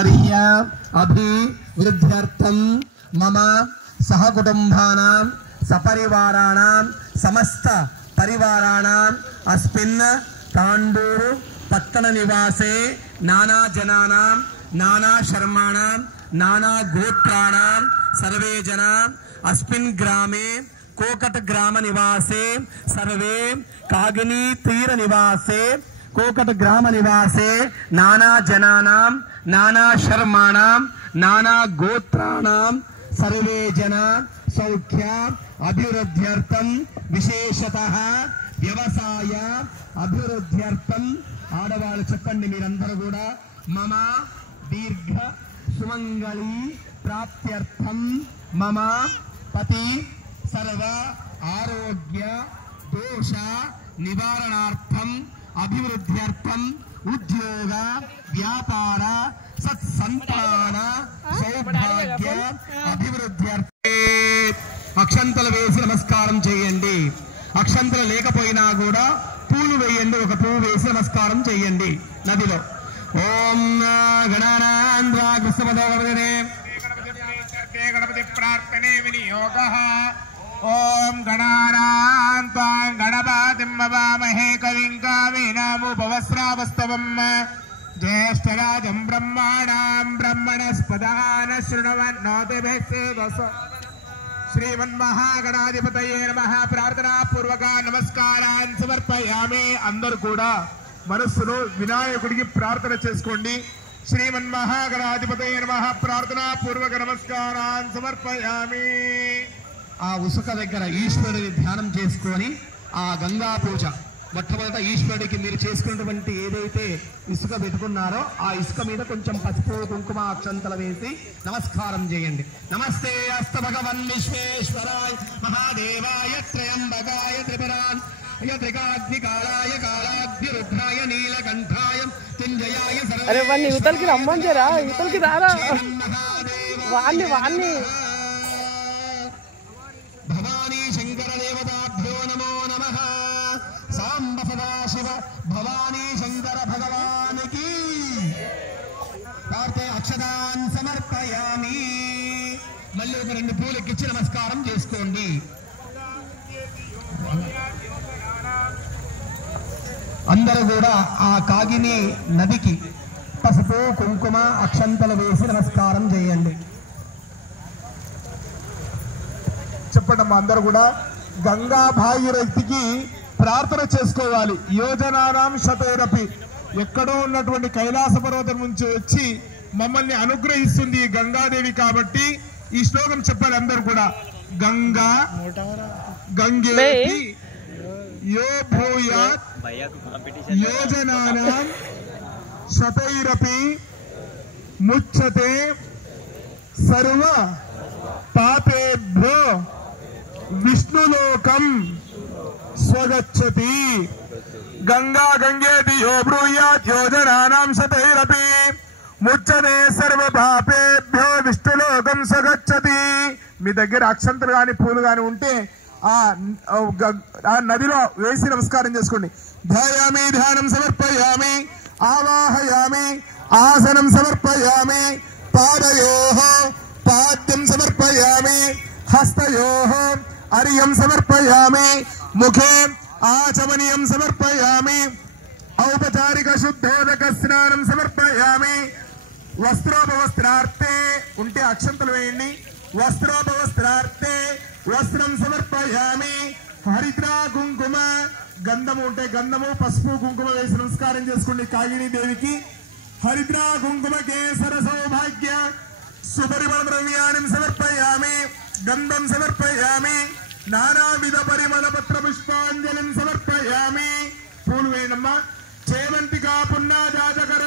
ऐश्वर्य अभिवृद्ध्यर्थं मम सहकुटुम्बानां सपरिवाराणां समस्त परिवाराणां अस्मिन् ताण्डूरु पत्तन निवासे नाना जनानां नाना शर्माणां नाना गोत्राणां सर्वे जना अस्मिन् ग्रामे कोकट ग्राम निवासे सर्वे कागिनी तीर निवासे कोकट ग्राम निवासे नाना जनानां नाना शर्माणां नाना गोत्राणां सर्वे जना सौख्य अभिवृद्ध्यर्थं विशेषतः व्यवसाय अभिवृद्ध्यर्थं आडवाళ్ళు చెప్పండి మీరందరూ కూడా मम दीर्घ सुमंगली प्राप्त्यर्थं मम पति सर्व आरोग्य दोष निवारणार्थं अभिवृद्ध्यर्थं उद्योग व्यापार सत्संतान सौभाग्य अभिवृद्ध्यर्थे అక్షంతలు వేసి నమస్కారం చేయండి. అక్షంతలు లేకపోయినా కూడా పూలు వేయండి. ఒక పువ్వు వేసి నమస్కారం చేయండి నదిలో. ఓం గణానాంద్ర కృష్ణమదోగణే గణపతి ప్రార్థనే వినియోగః. ఓం గణానాంతాం గణపతిం వవామహే కవిం కవీనాముపవస్రావస్తవం జ్యేష్ఠరాజం బ్రహ్మాణాం బ్రహ్మణస్పదాన శృణవన్నోతిభిస్సేదస. శ్రీమన్మహాగణాధిపతయే నమః. ప్రార్థనా పూర్వక నమస్కారాన్ని సమర్పయామి. అందరూ కూడా మనస్సులో వినాయకుడికి ప్రార్థన చేసుకోండి. శ్రీమన్మహాగణాధిపతయే నమః. ప్రార్థనా పూర్వక నమస్కారాన్ని సమర్పయామి. ఆ ఉసుక దగ్గర ఈశ్వరుని ధ్యానం చేసుకొని ఆ గంగా పూజ మొట్టమొదట ఈశ్వరుడికి మీరు చేసుకున్నటువంటి ఏదైతే ఇసుక పెట్టుకున్నారో ఆ ఇసుక మీద కొంచెం పసుపు కుంకుమ అక్షంతలు వేసి నమస్కారం చేయండి. నమస్తే అస్త భగవన్ విశ్వేశ్వరాయ మహాదేవాయ త్రయంబకాయ త్రిపురాన్ త్రికాగ్నికాళాయ కాళాగ్నిరుద్రాయ నీలకంఠాయ తుంజయాయ అరే వాణ్ణి యువతలకి రమ్మంటారా? యువతలకి రారా వాణ్ణి వాణ్ణి భవానీ శంకర దేవతాభ్యో నమో నమః. సాంబ సదాశివ భవానీ శంకర భగవానికి పార్థే అక్షదాన్ సమర్పయామి. మళ్ళీ ఒక 2 పూలెక్కించి నమస్కారం చేసుకోండి. అందరూ కూడా ఆ కాగిని నదికి పసుపు కుంకుమ అక్షంతలు వేసి నమస్కారం చేయండి. చెప్పండి అందరూ కూడా గంగా భాగీరథికి ప్రార్థన చేసుకోవాలి. యోజనానాం శతైరపి. ఎక్కడో ఉన్నటువంటి కైలాస పర్వతం నుంచి వచ్చి మమ్మల్ని అనుగ్రహిస్తుంది ఈ గంగాదేవి కాబట్టి ఈ శ్లోకం చెప్పాలి అందరూ కూడా. గంగా గంగేతి యో భూయాత్ యోజనానాం శతైరపి ముచ్యతే సర్వ పాపేభ్యో విష్ణులోకం స్వగచ్చతి. గంగా గంగేతి యో బ్రూయాత్ యోజనానాం శతైరపి ముచ్యతే సర్వ పాపేభ్యో విష్ణులోకం స్వగచ్చతి. మీ దగ్గర అక్షంతలు గాని పూలు గాని ఉంటే ఆ నదిలో వేసి నమస్కారం చేసుకోండి. ధ్యాయామి ధ్యానం సమర్పయామి. ఆవాహయామి ఆసనం సమర్పయామి. పాదయోః పాద్యం సమర్పయామి. హస్తయోః అర్ఘ్యం సమర్పయామి. ముఖే ఆచమనీయం సమర్పయామి. ఔపచారిక శుద్ధోదక స్నానం సమర్పయామి. వస్త్రోపవస్త్రార్థే ఉంటే అక్షంతలు వేయండి. వస్త్రోపవస్త్రార్థే వస్త్రం సమర్పయామి. హరిద్రా కుంకుమ గంధము ఉంటే గంధము పసుపు కుంకుమ వేసి నమస్కారం చేసుకోండి కాగిని దేవికి. హరిద్రా కుంకుమ కేసర సౌభాగ్య సుపరిమళ ద్రవ్యాన్ని సమర్పయామి. గంధం సమర్పయామి. నానావిధ పరిమళ పత్ర పుష్పాంజలిం సమర్పయామి. పూలు వేయనమ్మా. చేవంతికా పున్నా జాతకర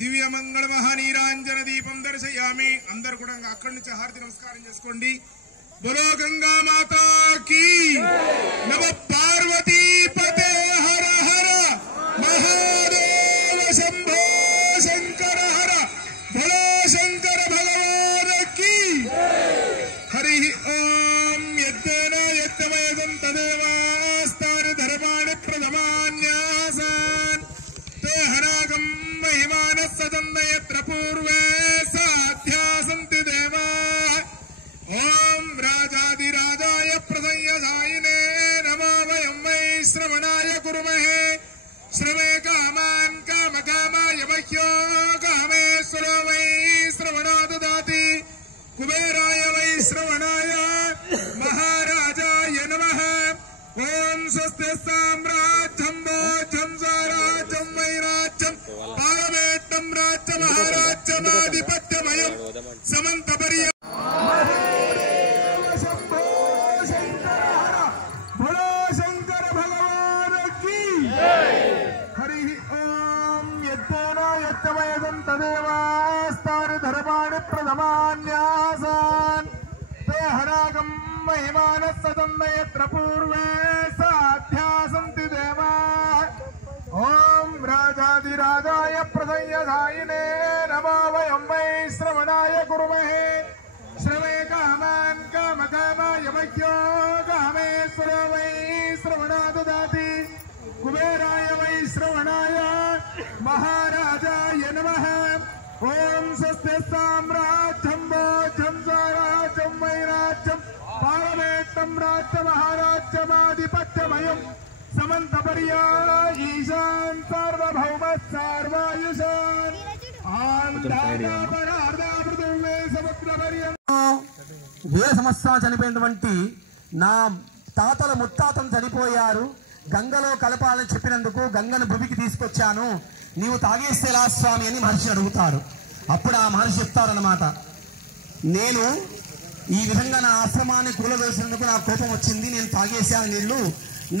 దివ్య మంగళ మహానీరాంజన దీపం దర్శయామి. అందరు కూడా అక్కడి నుంచి హారతి నమస్కారం చేసుకోండి. బోలో గంగా మాతా కీ నమ పార్వతీ పతే హర హర మహాదేవ శంభో శంకర హర బోలో శంకర భగవాన్ కీ. హరి ఓం యజ్ఞేన యజ్ఞమయసం తదేవాస్తాని ధర్మాణి ప్రథమాన్యాసాన్ తే హనాగం महिमानः सदन्न यत्र पूर्वे साध्या सन्ति देवा. ओम राजाधिराजाय प्रसंयसायिने नमो वयं वै श्रवणाय कुर्महे. श्रवे कामान् कामकामाय मह्यो कामेश्वरो वै श्रवणो ददाति. कुबेराय वै श्रवणाय महाराजाय नमः. ओम स्वस्ति साम्राज्यं भोज्यं स्वराज्यं वैराज्यं पारवेट्टं राज्य महाराज्यमाधिपत्यमयं समन्तपर्य शंभो शंकर हर भोलो शंकर भगवान की. हरि ओम यज्ञेन यज्ञमयं तदेवास्तानि धर्माणि प्रथमान्यासान् ते हनागं महिमानः सदन्न यत्र पूर्वे साध्या सन्ति देवा. ओम राजाधिराजाय प्रसंयसायिने नमो वयं वै श्रवणाय कुर्महे. श्रवे कामान् कामकामाय मह्यो कामेश्वरो वै श्रवणो ददाति. महाराजाय नमः। ओम स्वस्ति साम्राज्यं भोज्यं स्वराज्यं वैराज्यं पारमेत्तं राज्य महाराज्यमाधिपत्यमयं समन्तपर्याय ईशान सार्वभौम सार्वायुषान् ఏ సంవత్సరం చనిపోయినటువంటి నా తాతల ముత్తాతలు చనిపోయారు, గంగలో కలపాలని చెప్పినందుకు గంగను భూమికి తీసుకొచ్చాను, నీవు తాగేస్తేలా స్వామి అని మహర్షి అడుగుతారు. అప్పుడు ఆ మహర్షి చెప్తారన్నమాట, నేను ఈ విధంగా నా ఆశ్రమాన్ని కూలదోసినందుకు నాకు కోపం వచ్చింది, నేను తాగేసాను నీళ్లు,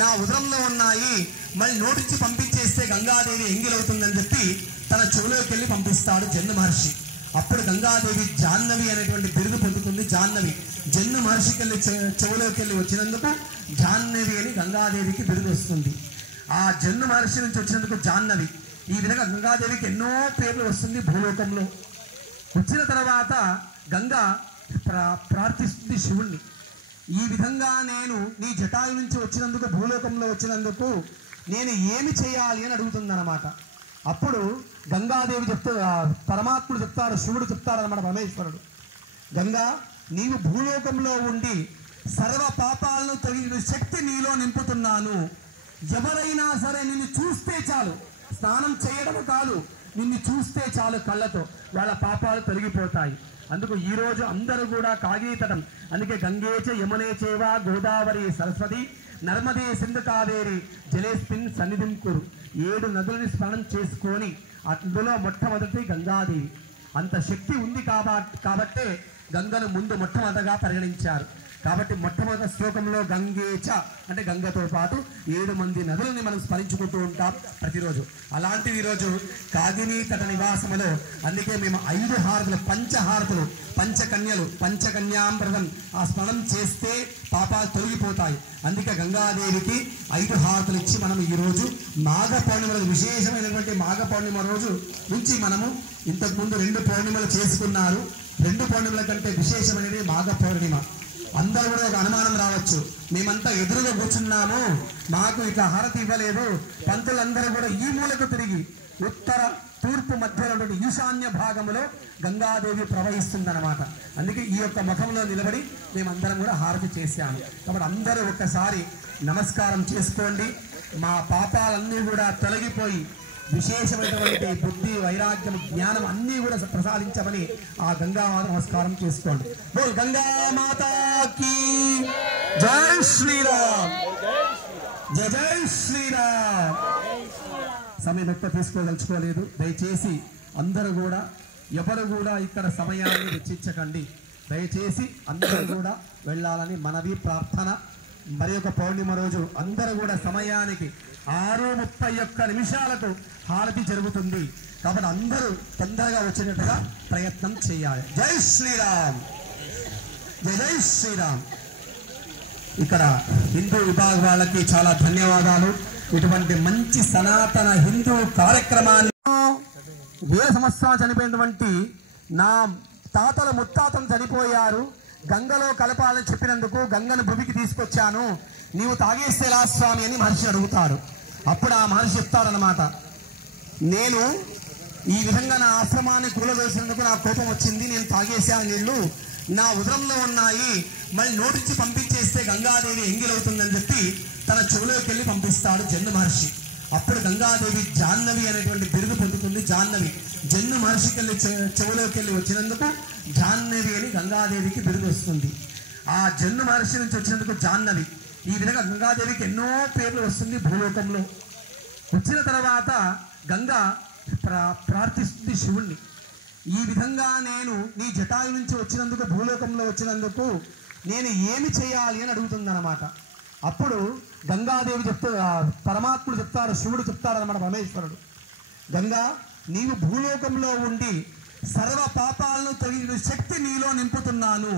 నా ఉదరంలో ఉన్నాయి, మళ్ళీ నోటించి పంపించేస్తే గంగాదేవి ఎంగిలవుతుందని చెప్పి తన చెవులోకి వెళ్ళి పంపిస్తాడు జన్మ మహర్షి. అప్పుడు గంగాదేవి జాహ్నవి అనేటువంటి బిరుదు పొందుతుంది. జాహ్నవి జన్మ మహర్షికి వెళ్ళి చెవులోకి వెళ్ళి వచ్చినందుకు జాహ్నవి అని గంగాదేవికి బిరుదు వస్తుంది. ఆ జన్మ మహర్షి నుంచి వచ్చినందుకు జాహ్నవి. ఈ విధంగా గంగాదేవికి ఎన్నో పేర్లు వస్తుంది భూలోకంలో. వచ్చిన తర్వాత గంగా ప్రార్థిస్తుంది శివుణ్ణి, ఈ విధంగా నేను నీ జటాయు నుంచి వచ్చినందుకు భూలోకంలో వచ్చినందుకు నేను ఏమి చేయాలి అని అడుగుతుందన్నమాట. అప్పుడు గంగాదేవి పరమాత్ముడు చెప్తాడు, శివుడు చెప్తాడనమాట, పరమేశ్వరుడు, గంగా నీవు భూలోకంలో ఉండి సర్వ పాపాలను తొలగించే శక్తి నీలో నింపుతున్నాను. ఎవరైనా సరే నిన్ను చూస్తే చాలు, స్నానం చేయడం కాదు, నిన్ను చూస్తే చాలు కళ్ళతో వాళ్ళ పాపాలు తొలగిపోతాయి. అందుకు ఈరోజు అందరూ కూడా కాగీతటం, అందుకే గంగేచ యమునే చేవ గోదావరి సరస్వతి నర్మదే సింధు కావేరి జలేస్మిన్ సన్నిధిం కురు. 7 నదులని స్మరణం చేసుకొని అందులో మొట్టమొదటి గంగాదేవి. అంత శక్తి ఉంది కాబట్టే గంగను ముందు మొట్టమొదటిగా పరిగణించారు. కాబట్టి మొట్టమొదటి శ్లోకంలో గంగేచ అంటే గంగతో పాటు 7 మంది నదులని మనం స్మరించుకుంటూ ఉంటాం ప్రతిరోజు. అలాంటివి ఈరోజు కాగినీ తట నివాసములో అందుకే మేము 5 హారతులు, పంచహారతులు, పంచకన్యలు, పంచకన్యామృతం ఆ స్మరణం చేస్తే పాపాలు తొలగిపోతాయి. అందుకే గంగాదేవికి 5 హారతులు ఇచ్చి మనం ఈరోజు మాఘ పౌర్ణిమ విశేషమైనటువంటి మాఘ పౌర్ణిమ రోజు నుంచి మనము ఇంతకుముందు 2 పౌర్ణిమలు చేసుకున్నారు. 2 పౌర్ణిమల కంటే విశేషమైనది మాఘ పౌర్ణిమ. అందరూ కూడా ఒక అనుమానం రావచ్చు, మేమంతా ఎదురుగా కూర్చున్నాము, మాకు ఇట్లా హారతి ఇవ్వలేదు. పంతులందరూ కూడా ఈ మూలకు తిరిగి ఉత్తర తూర్పు మధ్యలో ఈశాన్య భాగంలో గంగాదేవి ప్రవహిస్తుందన్నమాట. అందుకే ఈ యొక్క ముఖంలో నిలబడి మేమందరం కూడా హారతి చేశాము. కాబట్టి అందరూ ఒక్కసారి నమస్కారం చేసుకోండి. మా పాపాలన్నీ కూడా తొలగిపోయి విశేషమైనటువంటి బుద్ధి, వైరాగ్యం, జ్ఞానం అన్నీ కూడా ప్రసాదించమని ఆ గంగామాత నమస్కారం చేసుకోండి. బోల్ గంగామాతాకి జై శ్రీరామ్, జై జై శ్రీరామ్. సమయం ఎక్కువ తీసుకోదలుచుకోలేదు. దయచేసి అందరూ కూడా ఎవరు కూడా ఇక్కడ సమయాన్ని వెచ్చించకండి. దయచేసి అందరూ కూడా వెళ్ళాలని మనవి, ప్రార్థన. మరి ఒక పౌర్ణిమ రోజు అందరూ కూడా సమయానికి 6:31 హారతి జరుగుతుంది. కాబట్టి అందరూ తొందరగా వచ్చేటట్టుగా ప్రయత్నం చేయాలి. జై శ్రీరామ్, జై జై శ్రీరామ్. ఇక్కడ హిందూ విభాగం వాళ్ళకి చాలా ధన్యవాదాలు. ఇటువంటి మంచి సనాతన హిందూ కార్యక్రమాన్ని 1000 సంవత్సరాలు చనిపోయినటువంటి నా తాతల ముత్తాతలు చనిపోయారు, గంగలో కలపాలని చెప్పినందుకు గంగను భూమికి తీసుకొచ్చాను, నీవు తాగేస్తేలా స్వామి అని మహర్షి అడుగుతాడు. అప్పుడు ఆ మహర్షి చెప్తాడనమాట, నేను ఈ విధంగా నా ఆశ్రమాన్ని కూలదోసినందుకు నాకు కోపం వచ్చింది, నేను తాగేసాను నీళ్లు, నా ఉదరంలో ఉన్నాయి, మళ్ళీ నోటించి పంపించేస్తే గంగాదేవి ఎంగిలవుతుందని చెప్పి తన చెవులోకి వెళ్ళి పంపిస్తాడు జన్మ మహర్షి. అప్పుడు గంగాదేవి జాహ్నవి అనేటువంటి బిరుదు పొందుతుంది. జాహ్నవి జన్మ మహర్షికి వెళ్ళి చెవులోకి వెళ్ళి వచ్చినందుకు జాహ్నవి అని గంగాదేవికి బిరుదు వస్తుంది. ఆ జన్మ మహర్షి నుంచి వచ్చినందుకు జాహ్నవి. ఈ విధంగా గంగాదేవికి ఎన్నో పేర్లు వస్తుంది భూలోకంలో. వచ్చిన తర్వాత గంగా ప్రార్థిస్తుంది శివుణ్ణి, ఈ విధంగా నేను నీ జటాయు నుంచి వచ్చినందుకు భూలోకంలో వచ్చినందుకు నేను ఏమి చేయాలి అని అడుగుతుందన్నమాట. అప్పుడు గంగాదేవి పరమాత్ముడు చెప్తాడు, శివుడు చెప్తాడనమాట, పరమేశ్వరుడు, గంగా నీవు భూలోకంలో ఉండి సర్వ పాపాలను తొలగించే శక్తి నీలో నింపుతున్నాను.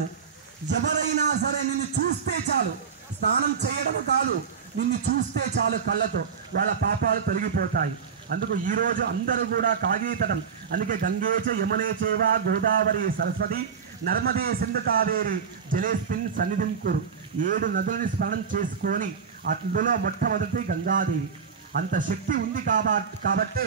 ఎవరైనా సరే నిన్ను చూస్తే చాలు, స్నానం చేయడం కాదు, నిన్ను చూస్తే చాలు కళ్ళతో వాళ్ళ పాపాలు తొలగిపోతాయి. అందుకు ఈరోజు అందరూ కూడా కాగీతటం, అందుకే గంగేచ యమునే చేవ గోదావరి సరస్వతి నర్మదే సింధు కావేరి జలేస్మిన్ సన్నిధిం కురు. 7 నదులని స్మరణం చేసుకొని అందులో మొట్టమొదటి గంగాదేవి. అంత శక్తి ఉంది కాబట్టే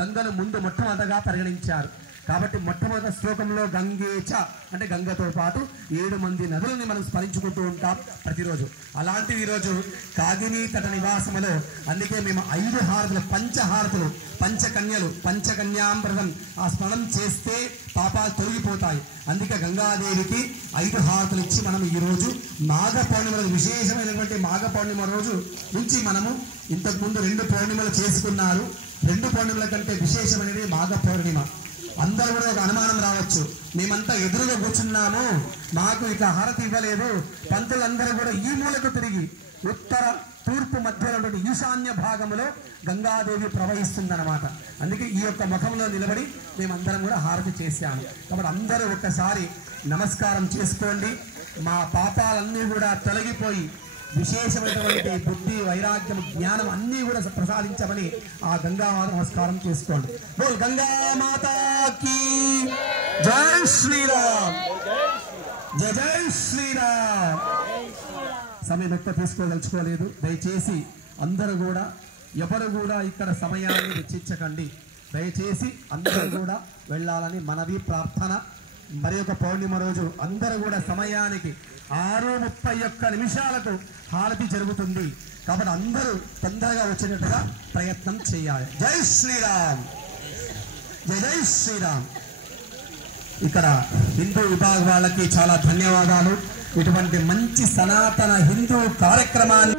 గంగను ముందు మొట్టమొదటగా పరిగణించారు. కాబట్టి మొట్టమొదటి శ్లోకంలో గంగేచ అంటే గంగతో పాటు 7 మంది నదులని మనం స్మరించుకుంటూ ఉంటాం ప్రతిరోజు. అలాంటిది ఈరోజు కాగినీ తట నివాసములో అందుకే మేము 5 హారతులు పంచహారతులు పంచకన్యలు పంచకన్యామృతం ఆ స్మరణం చేస్తే పాపాలు తొలగిపోతాయి. అందుకే గంగాదేవికి 5 హారతులు ఇచ్చి మనం ఈరోజు మాఘ పౌర్ణిమ రోజు విశేషమైనటువంటి మాఘ పౌర్ణిమ రోజు నుంచి మనము ఇంతకుముందు 2 పౌర్ణిమలు చేసుకున్నారు. 2 పౌర్ణిమల కంటే విశేషమైనది మాఘ పౌర్ణిమ. అందరూ కూడా ఒక అనుమానం రావచ్చు, మేమంతా ఎదురుగా కూర్చున్నాము, మాకు ఇట్లా హారతి ఇవ్వలేదు. పంతులందరూ కూడా ఈ మూలకు తిరిగి ఉత్తర తూర్పు మధ్యలో ఉన్నటువంటి ఈశాన్య భాగంలో గంగాదేవి ప్రవహిస్తుందన్నమాట. అందుకే ఈ యొక్క ముఖంలో నిలబడి మేమందరం కూడా హారతి చేశాము. కాబట్టి అందరూ ఒక్కసారి నమస్కారం చేసుకోండి. మా పాపాలన్నీ కూడా తొలగిపోయి విశేషమైనటువంటి బుద్ధి వైరాగ్యం జ్ఞానం అన్నీ కూడా ప్రసాదించమని ఆ గంగామాత నమస్కారం చేసుకోండి. బోల్ గంగామాతాకి జై శ్రీరామ్, జై జై శ్రీరామ్. సమయం ఎక్కువ తీసుకోదలుచుకోలేదు. దయచేసి అందరూ కూడా ఎవరు కూడా ఇక్కడ సమయాన్ని వెచ్చించకండి. దయచేసి అందరూ కూడా వెళ్ళాలని మనవి ప్రార్థన. మరి ఒక పౌర్ణిమ రోజు అందరూ కూడా సమయానికి 6:31 హారతి జరుగుతుంది. కాబట్టి అందరూ తొందరగా వచ్చేటట్టుగా ప్రయత్నం చేయాలి. జై శ్రీరామ్, జై జై శ్రీరామ్. ఇక్కడ హిందూ విభాగం వాళ్ళకి చాలా ధన్యవాదాలు. ఇటువంటి మంచి సనాతన హిందూ కార్యక్రమాన్ని